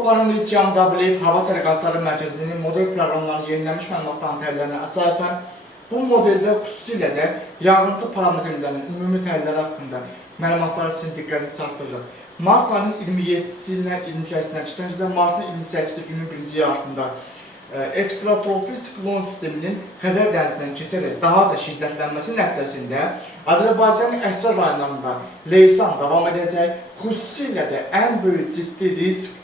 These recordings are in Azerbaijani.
Avropanın İsyan Dablev Hava Tədqiqatları Mərkəzinin model proqramlarının yenilənmiş məlumat antərlərinə əsasən bu modeldə xüsusilə də yağıntı parametrlərinin ümumi təhlilləri haqqında məlumatları sizin diqqətinizi çatdırırıq. Mart ayının 27-si ilə 28-sinə keçən isə martın 28-ci günün birinci yarısında ekstratropik siklon sisteminin Xəzər dənizindən keçərək daha da şiddətlənməsi nəticəsində Azərbaycanın əksər rayonlarında leysan davam edəcək. Xüsusilə də ən böyük ciddi risk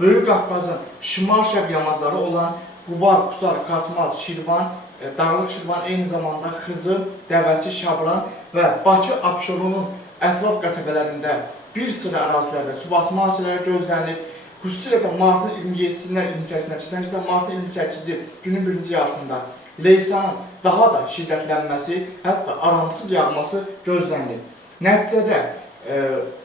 Böyük Qafqazın şimal-şərq yamacları olan Qubar, Qusar, Xaçmaz, Şirvan, Dağlıq Şirvan, eyni zamanda Xızı, Dəvəçi, Şabran və Bakı, Abşeronun ətraf qəsəbələrində bir sıra ərazilərdə su basma hadisələri gözlənilir. Xüsusilə də martın 27-sindən 28-sinə keçən martın 28-ci günün birinci yarısında leysanın daha da şiddətlənməsi, hətta aramsız yağması gözlənilir. Nəticədə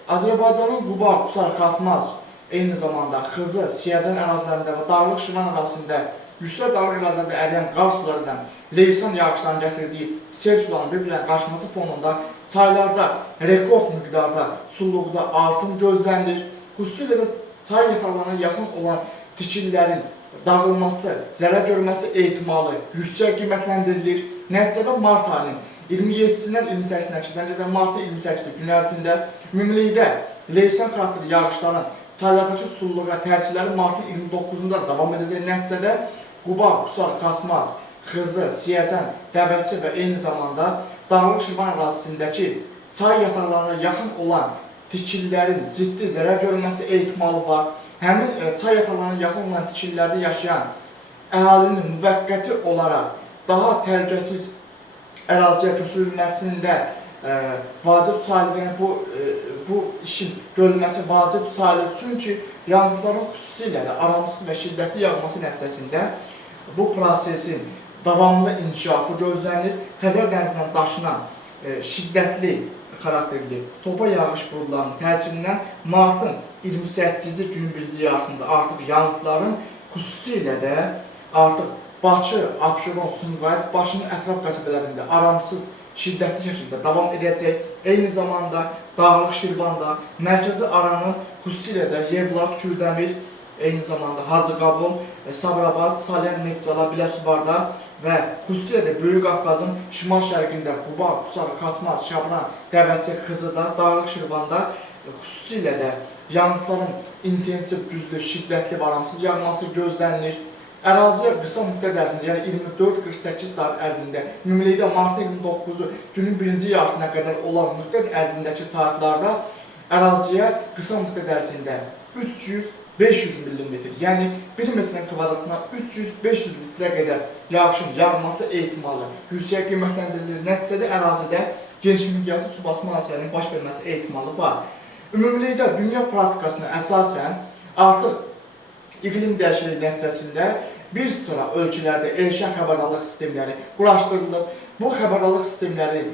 Azərbaycanın Qubar, Qusar, Xaçmaz, eyni zamanda Xızı, Siyəcən ərazilərində və Dağlıq Şirvan ərazisində yüksək dağlıq ərazilərdə əriyən qar sularından leysan yağışlarının gətirdiyi sel sularının bir-birinin qarşıması fonunda çaylarda rekord miqdarda sululuqda artım gözlənilir. Xüsusilə də çay yataqlarına yaxın olan tikililərin dağılması, zərər görməsi ehtimalı yüksək qiymətləndirilir. Nəticədə mart ayının 27-sindən 28-sinə keçən martın 28-ci gün ərzində ümumilikdə leysan xarakterli yağışların çaylardakı sululuğa təsirləri martın 29-da davam edəcək. Nəticədə Qubar, Qusar, Xaçmaz, Xızı, Siyəzən, Dəvəçi və eyni zamanda Dağlıq Şirvan ərazisindəki çay yataqlarına yaxın olan tikililərin ciddi zərər görməsi ehtimalı var. Həmin çay yataqlarına yaxın olan tikililərdə yaşayan əhalinin müvəqqəti olaraq daha təhlükəsiz əraziyə köçürülməsində vacib sayılır. Yəni bu işin görülməsi vacib sayılır. Çünki yağıntıların xüsusilə də aramsız və şiddətli yağması nəticəsində bu prosesin davamlı inkişafı gözlənilir. Xəzər dənizindən daşınan şiddətli xarakterli topa yağış buludlarının təsirindən martın 28-ci günün birinci yarısında artıq yağıntıların xüsusilə də artıq Bakı, Abşeron, Sumqayıt, Bakının ətraf qəsəbələrində aramsız şiddətli şəkildə davam edəcək. Eyni zamanda Dağlıq Şirvanda, Mərkəzi Aranın xüsusilə də Yevlax, Kürdəmir, eyni zamanda Hacıqabul, Sabirabad, Salyan, Neftçala, Biləsuvarda və xüsusilə də Böyük Qafqazın şimal-şərqində Qubar, Qusar, Xaçmaz, Şabran, Dəvəçi, Xızıda, Dağlıq Şirvanda xüsusilə də yağıntıların intensiv, güclü, şiddətli və aramsız yağması gözlənilir. Əraziyə qısa müddət ərzində, yəni 24-48 saat ərzində, ümumilikdə martın 29-cu günün birinci yarısına qədər olan müddət ərzindəki saatlarda əraziyə qısa müddət ərzində 300-500 mm, yəni 1 metrin kvadratına 300-500 litrə qədər yağışın yağması ehtimalı yüksək qiymətləndirilir. Nəticədə ərazidə geniş miqyaslı su basma hadisələrinin baş verməsi ehtimalı var. Ümumilikdə dünya praktikasına əsasən artıq İqlim dəyişikliyi nəticəsində bir sıra ölkələrdə erkən xəbərdarlıq sistemləri quraşdırılıb. Bu xəbərdarlıq sistemləri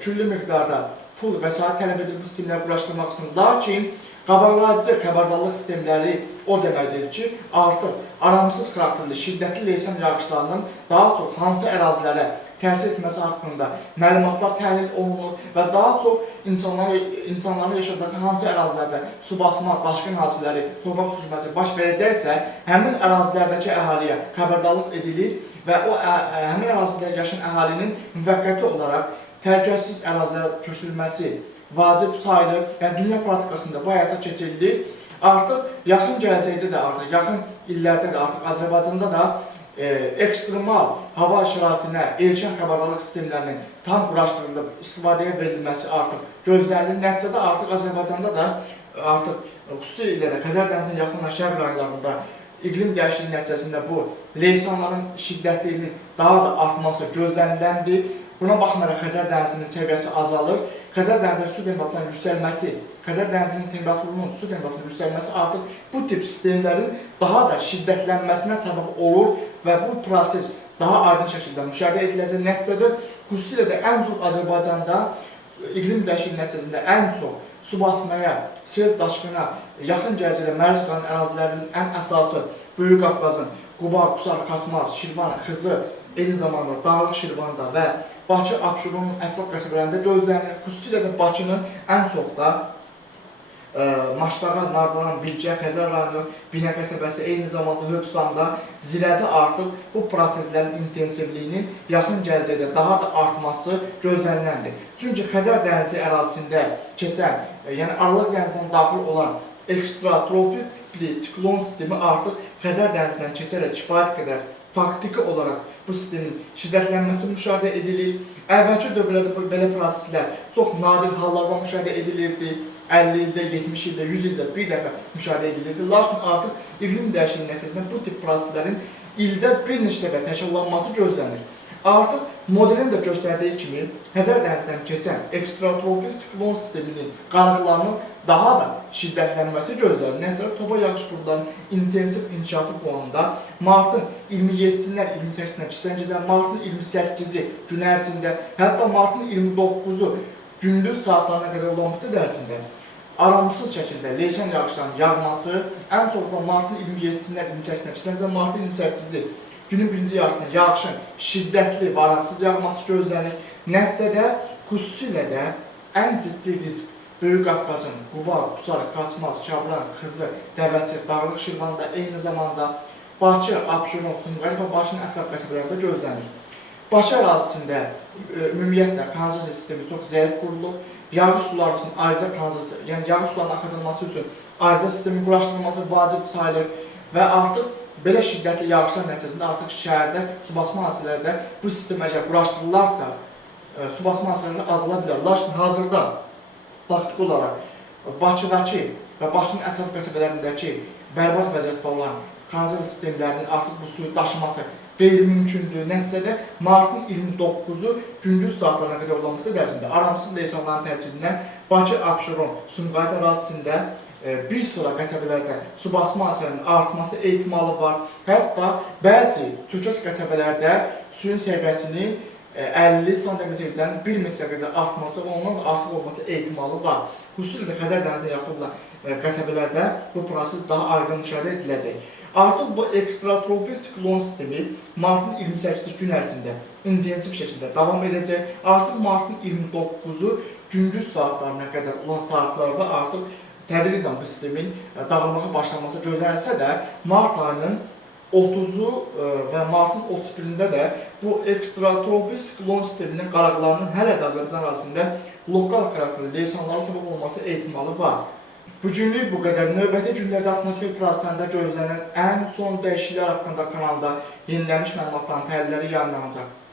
küllü miqdarda pul və saat tələb edir bu sistemləri quraşdırmaq üçün. Lakin qabaqlayıcı xəbərdarlıq sistemləri o deməkdir ki, artıq aramsız xarakterli şiddətli leysan yağışlarının daha çox hansı ərazilərə təsir etməsi haqqında məlumatlar təhlil olunur və daha çox insanların yaşadığı hansı ərazilərdə su basma, daşqın hadisələri, torpaq sürüşməsi baş verəcəksə, həmin ərazilərdəki əhaliyə xəbərdarlıq edilir və o həmin ərazilərdə yaşayan əhalinin müvəqqəti olaraq təhlükəsiz ərazilərə köçürülməsi vacib sayılır. Yəni dünya praktikasında bu həyata keçirilir. Artıq yaxın gələcəkdə də, artıq yaxın illərdə də, artıq Azərbaycanda da ekstremal hava şəraitinə erkən xəbərdarlıq sistemlərinin tam quraşdırılıb istifadəyə verilməsi artıq gözlənilir. Nəticədə artıq Azərbaycanda da artıq xüsusilə də Xəzər dənizinə yaxın şərq rayonlarında iqlim dəyişikliyi nəticəsində bu leysanların şiddətliyinin daha da artması gözləniləndir. Buna baxmayaraq Xəzər dənizinin səviyyəsi azalır. Xəzər dənizinin su temperaturunun yüksəlməsi, Xəzər dənizinin su temperaturunun yüksəlməsi artıq bu tip sistemlərin daha da şiddətlənməsinə səbəb olur və bu proses daha aydın şəkildə müşahidə ediləcək. Nəticədə xüsusilə də ən çox Azərbaycanda iqlim dəyişikliyi nəticəsində ən çox su basmaya, sel daşqına yaxın gələcəkdə məruz qalan ərazilərin ən əsası Böyük Qafqazın Qubar, Qusar, Xaçmaz, Şirvan, Xızı, eyni zamanda Dağlıq Şirvanda və Bakı, Abşeronun ətraf qəsəbələrində gözlənilir. Xüsusilə də Bakının ən çox da Maçlara, Nardaran, Bilgə, Xəzər rayonu, Binə qəsəbəsi, eyni zamanda Hövsanda, Zirədə artıq bu proseslərin intensivliyinin yaxın gələcəkdə daha da artması gözləniləndir. Çünki Xəzər dənizi ərazisində keçən, yəni Aralıq dənizindən daxil olan ekstratropik tipli siklon sistemi artıq Xəzər dənizindən keçərək kifayət qədər faktiki olaraq bu sistemin şiddətlənməsi müşahidə edilir. Əvvəlki dövrlərdə belə proseslər çox nadir hallarda müşahidə edilirdi. 50 ildə, 70 ildə, 100 ildə bir dəfə müşahidə edilirdi. Lakin artıq iqlim dəyişikliyi nəticəsində bu tip proseslərin ildə bir neçə dəfə təkrarlanması gözlənir. Artıq modelin də göstərdiyi kimi Xəzər dənizindən keçən ekstratropik siklon sisteminin qalıqlarının daha da şiddətlənməsi gözlənilir. Nəzərə topa yağış buludlarının intensiv inkişafı fonunda martın 27-dən 28-nə keçən gecə, martın 28-i gün ərzində, hətta martın 29-u gündüz saatlarına qədər olan müddət ərzində aramsız şəkildə leysan yağışların yağması, ən çox da martın 27-dən 28-nə keçən gecə, martın 28-i günün birinci yarısında yağışın şiddətli və aramsız yağması gözlənir. Nəticədə xüsusilə də ən ciddi risk Böyük Qafqazın Quba, Qusar, Xaçmaz, Şabran, Xızı, Dəvəçi, Dağlıq Şirvanda, eyni zamanda Bakı, Abşeron, Sumqayıt və Bakının ətraf qəsəbələrində gözlənir. Bakı ərazisində ümumiyyətlə kanalizasiya sistemi çox zəif qurulub. Yağış suları üçün ayrıca kanalizasiya, yəni yağış sularının akıdılması üçün ayrıca sistemin quraşdırılması vacib sayılır və artıq belə şiddətli yağışlar nəticəsində artıq şəhərdə subasma hadisələrdə bu sistem əgər quraşdırılarsa, subasma hadisələri azala bilər. Lakin hazırda faktiki olaraq Bakıdakı və Bakının ətraf qəsəbələrindəki bərbad vəziyyətdə olan kanalizasiya sistemlərinin artıq bu suyu daşıması qeyri-mümkündür. Nəticədə martın 29-u gündüz saatlarına qədər olan müddət ərzində aramsız leysanların təsirindən Bakı, Abşeron, Sumqayıt ərazisində bir sıra qəsəbələrdə subasma hadisələrinin artması ehtimalı var. Hətta bəzi çökək qəsəbələrdə suyun səviyyəsinin 50 sm-dən 1 metrə qədər artması və ondan da artıq olması ehtimalı var. Xüsusilə də Xəzər dənizinə yaxın olan qəsəbələrdə bu proses daha aydın müşahidə ediləcək. Artıq bu ekstratropik siklon sistemi martın 28-ci gün ərzində intensiv şəkildə davam edəcək. Artıq martın 29-u gündüz saatlarına qədər olan saatlarda artıq tədricən bu sistemin dağılmağa başlaması gözlənilsə də, mart ayının 30-u və martın 31-də də bu ekstratropik siklon sisteminin qalıqlarının hələ də Azərbaycan ərazisində lokal xarakterli leysanlara səbəb olması ehtimalı var. Bugünlük bu qədər. Növbəti günlərdə atmosfer proseslərində gözlənilən ən son dəyişikliklər haqqında kanalda yenilənmiş məlumatların təhlilləri yayınlanacaq.